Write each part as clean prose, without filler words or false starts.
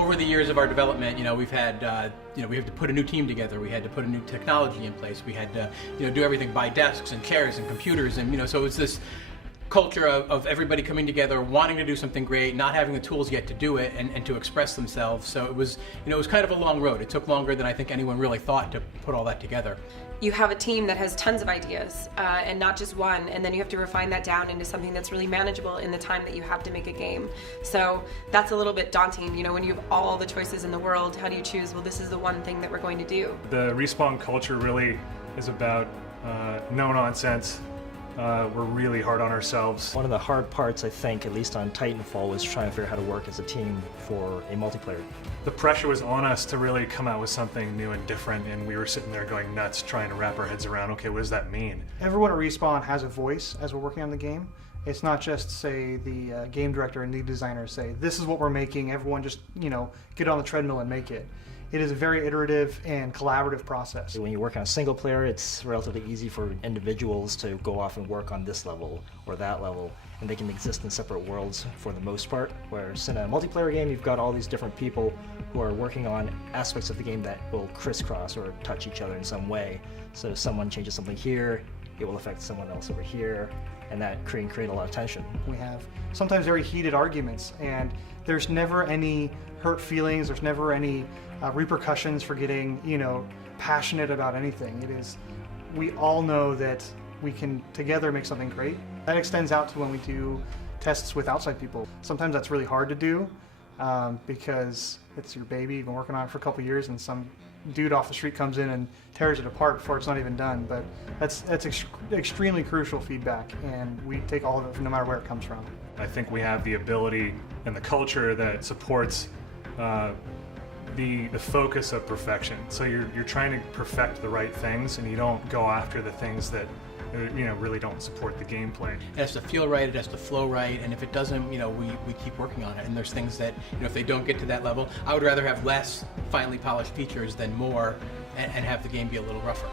over the years of our development, we've had, we have to put a new team together. We had to put a new technology in place. We had to, do everything by desks and chairs and computers, and so it's this culture of everybody coming together, wanting to do something great, not having the tools yet to do it and to express themselves. So it was, it was kind of a long road. It took longer than I think anyone really thought to put all that together. You have a team that has tons of ideas and not just one, and then you have to refine that down into something that's really manageable in the time that you have to make a game. So that's a little bit daunting, when you have all the choices in the world. How do you choose, well, this is the one thing that we're going to do? The Respawn culture really is about no nonsense. We're really hard on ourselves. One of the hard parts, I think, at least on Titanfall, was trying to figure out how to work as a team for a multiplayer. The pressure was on us to really come out with something new and different, and we were sitting there going nuts trying to wrap our heads around, okay, what does that mean? Everyone at Respawn has a voice as we're working on the game. It's not just, say, the game director and lead designer say, this is what we're making, everyone just, get on the treadmill and make it. It is a very iterative and collaborative process. When you work on a single player, it's relatively easy for individuals to go off and work on this level or that level, and they can exist in separate worlds for the most part. Whereas in a multiplayer game, you've got all these different people who are working on aspects of the game that will crisscross or touch each other in some way. So if someone changes something here, it will affect someone else over here, and that can create a lot of tension. We have sometimes very heated arguments, and there's never any hurt feelings, there's never any repercussions for getting, passionate about anything. It is, we all know that we can together make something great. That extends out to when we do tests with outside people. Sometimes that's really hard to do because it's your baby, you've been working on it for a couple years, and some dude off the street comes in and tears it apart before it's not even done. But that's extremely crucial feedback, and we take all of it no matter where it comes from. I think we have the ability and the culture that supports the focus of perfection. So you're trying to perfect the right things, and you don't go after the things that really don't support the gameplay. It has to feel right, it has to flow right, and if it doesn't, we keep working on it. And there's things that, if they don't get to that level, I would rather have less finely polished features than more, and have the game be a little rougher.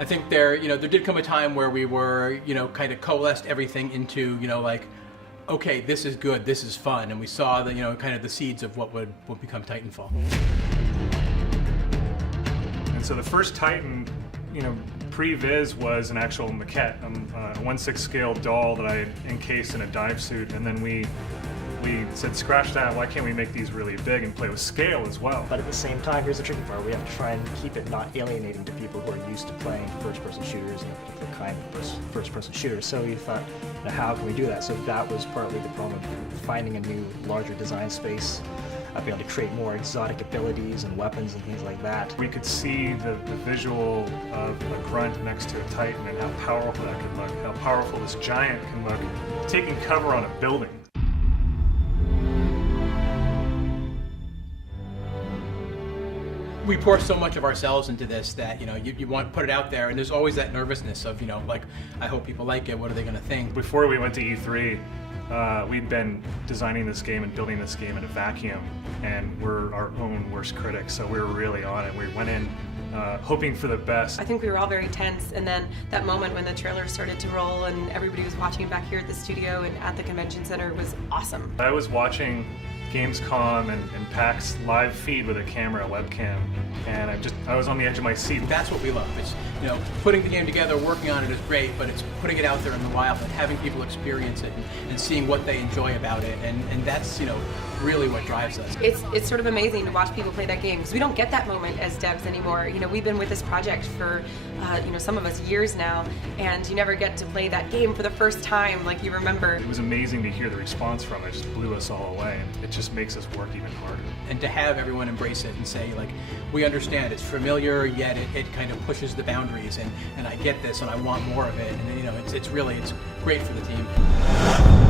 I think there did come a time where we were, kind of coalesced everything into, okay, this is good, this is fun, and we saw the, kind of the seeds of what would become Titanfall. And so the first Titan, pre-viz was an actual maquette, a 1/6 scale doll that I had encased in a dive suit, and then we said, scratch that, why can't we make these really big and play with scale as well? But at the same time, here's the tricky part, we have to try and keep it not alienating to people who are used to playing first-person shooters and a particular kind of first-person shooters. So we thought, how can we do that? So that was partly the problem of finding a new, larger design space, being able to create more exotic abilities and weapons and things like that. We could see the visual of a grunt next to a Titan and how powerful that could look, how powerful this giant can look, taking cover on a building. We pour so much of ourselves into this that, you want to put it out there, and there's always that nervousness of, I hope people like it, what are they going to think? Before we went to E3, we'd been designing this game and building this game in a vacuum, and we're our own worst critics, so we were really on it. We went in hoping for the best. I think we were all very tense, and then that moment when the trailer started to roll and everybody was watching it back here at the studio and at the convention center was awesome. I was watching Gamescom and PAX live feed with a camera, a webcam, and I was on the edge of my seat. That's what we love. It's, putting the game together, working on it is great, but it's putting it out there in the wild and having people experience it and seeing what they enjoy about it, and that's, really what drives us. It's sort of amazing to watch people play that game, because we don't get that moment as devs anymore. We've been with this project for, some of us years now, and you never get to play that game for the first time like you remember. It was amazing to hear the response from it. It just blew us all away, and it just makes us work even harder. And to have everyone embrace it and say, we understand, it's familiar, yet it kind of pushes the boundaries, and I get this, and I want more of it, and it's great for the team.